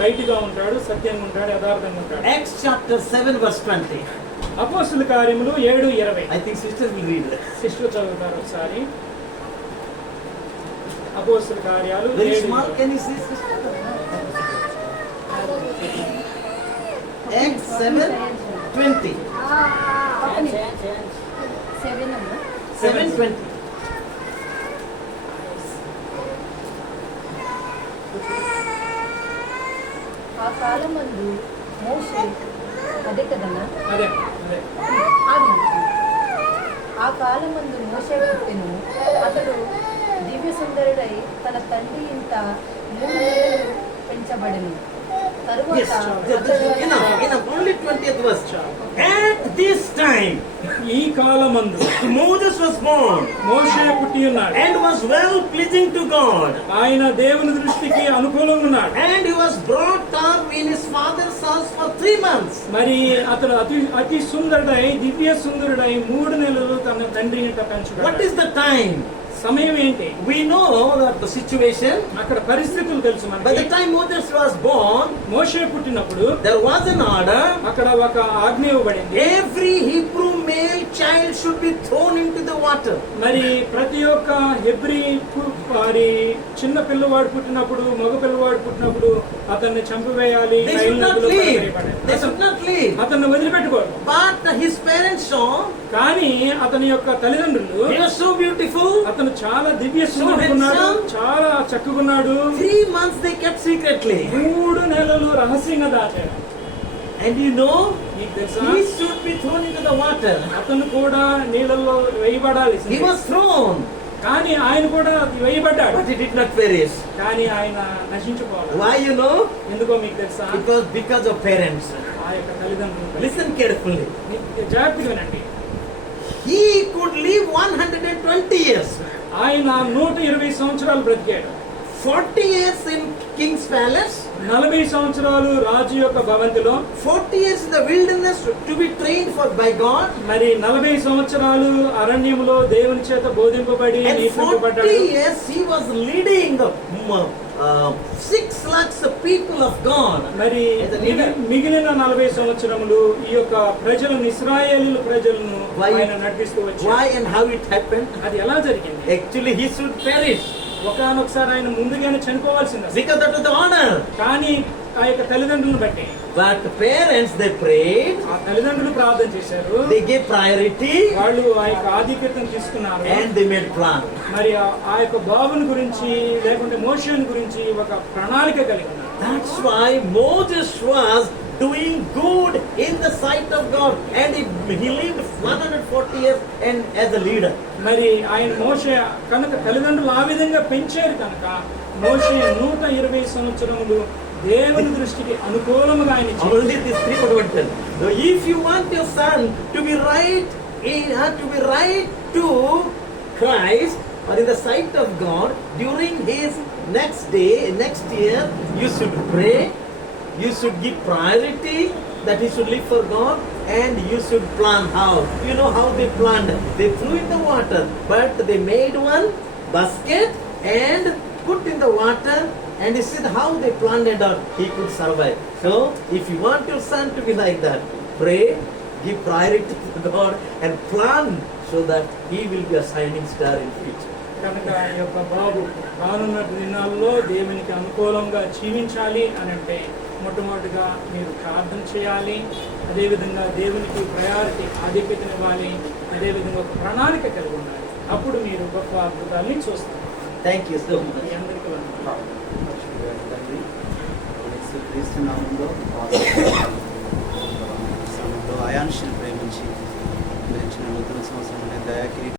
Right గా ఉంటాడు, సత్యంగా ఉంటాడు, యథార్థంగా ఉంటాడు. Acts chapter 7 verse 20. అపోస్తలుల కార్యములు 7:20. I think sisters will read that. Sister చదువుతారు ఒకసారి. అపోస్తలుల కార్యాలు Very 7:20. small, can you see sister? Acts 7:20. 7:20. ఆ కాలమందు మోషే అదే కదన్నా అదే ఆ కాలమందు మోషే పుట్టెను. అతడు దివ్య సుందరుడై తన తండ్రి ఇంట 3 నెలలు పెంచబడెను. Yes, enough. Only 20th verse. At this time, ఈ కాలమందు Moses was born మోషే పుట్టి ఉన్నాడు, and was well pleasing to God. ఆయన దేవుని దృష్టికి అనుకూలంగా ఉన్నాడు. And he was brought up in his father's house for 3 months. మరి అతడు అతి సుందరుడై, దివ్య సుందరుడై 3 నెలలు తన తండ్రి ఇంట What పెంచుకున్నాడు. is the time? సమయం ఏంటి? We know that the situation. అక్కడ పరిస్థితులు తెలుసు By మనకి. the time Moses was born, మోషే పుట్టినప్పుడు there was an order. అక్కడ ఒక ఆజ్ఞ ఇవ్వబడింది. Every Hebrew male child should be thrown into the water. మరి ప్రతి ఒక్క హెబ్రీ వారి చిన్న పిల్లవాడు పుట్టినప్పుడు, మగ పిల్లవాడు పుట్టినప్పుడు అతన్ని చంపివేయాలి. They should not leave. They should not leave. అతన్ని వదిలిపెట్టుకోరు. But his parents saw కానీ అతని యొక్క తల్లిదండ్రులు, he was so beautiful. అతను చాలా దివ్య సుందరుడున్నాడు, చాలా చక్కగున్నాడు. 3 months they kept secretly. 3 నెలలు రహస్యంగా దాచాడు. And you know, నీకు తెలుసా, he should be thrown into the water. అతను కూడా నీళ్ళల్లో వేయబడాలి. He was thrown, కానీ ఆయన కూడా వేయబడ్డాడు. but he did not perish. కానీ ఆయన నశించుకోవాలి. Why you know? ఎందుకో మీకు తెలుసా? Because of parents. ఆ యొక్క తల్లిదండ్రులు. Listen carefully. జాగ్రత్తగా వినండి. He could live 120 years. ఆయన 120 సంవత్సరాలు బ్రతికాడు. 40 years in king's palace. 40 సంవత్సరాలు రాజు యొక్క భవంతిలో, 40 years in the wilderness to be trained by God. మరి 40 సంవత్సరాలు అరణ్యంలో దేవుని చేత బోధింపబడి And 40 నేర్పింపబడ్డాడు. years he was leading the 6 lakhs of people of God. మరి As a leader. మిగిలిన 40 సంవత్సరములు ఈ యొక్క ప్రజలను, ఇశ్రాయేలీల ప్రజలను Why? ఆయన నడిపిస్తూ వచ్చాడు. Why and how it happened? అది ఎలా జరిగింది? Actually he should perish. ఒకసారి ఆయన ముందుగానే చనిపోవాల్సింది. Because that was the honor. కానీ ఆ యొక్క తల్లిదండ్రులను బట్టి, But the parents, they prayed. ఆ తల్లిదండ్రులు ప్రార్థన చేశారు. They gave priority. వాళ్ళు ఆ యొక్క ఆధిక్యతను తీసుకున్నారు. And they made plan. మరి ఆ యొక్క బాబుని గురించి, లేకుంటే మోషేని గురించి ఒక ప్రణాళిక కలిగి ఉన్నారు. That's why Moses was doing good in the sight of God. And he lived 140 years and as a leader. మరి ఆయన మోషే కనుక తల్లిదండ్రులు ఆ విధంగా పెంచారు కనుక మోషే 120 సంవత్సరములు దేవుని దృష్టికి అనుకూలముగా ఆయన ఇచ్చాడు. Only this 3 would tell. So if you want your son to be right to Christ or in the sight of God during his next year, you should pray. You should give priority that he should live for God, and you should plan how. You know how they planned? They threw in the water, but they made one basket and put in the water, and you see how they planned it out. He could survive. So, if you want your son to be like that, pray, give priority to God, and plan so that he will be a shining star in future. కనుక ఈ యొక్క బాబు రానున్న దినాల్లో దేవునికి అనుకూలంగా జీవించాలి అని అంటే మొట్టమొదటిగా మీరు ప్రార్థన చేయాలి. అదేవిధంగా దేవునికి ప్రయారిటీ, ఆధిక్యతనివ్వాలి. అదేవిధంగా ఒక ప్రణాళిక కలిగి ఉండాలి. అప్పుడు మీరు గొప్ప అద్భుతాన్ని చూస్తారు. Thank you so much. మీ అందరికీ వందనాలు. అయాన్షిని ప్రేమించి మీరు ఇచ్చిన నూతన సంవత్సరం దయాకి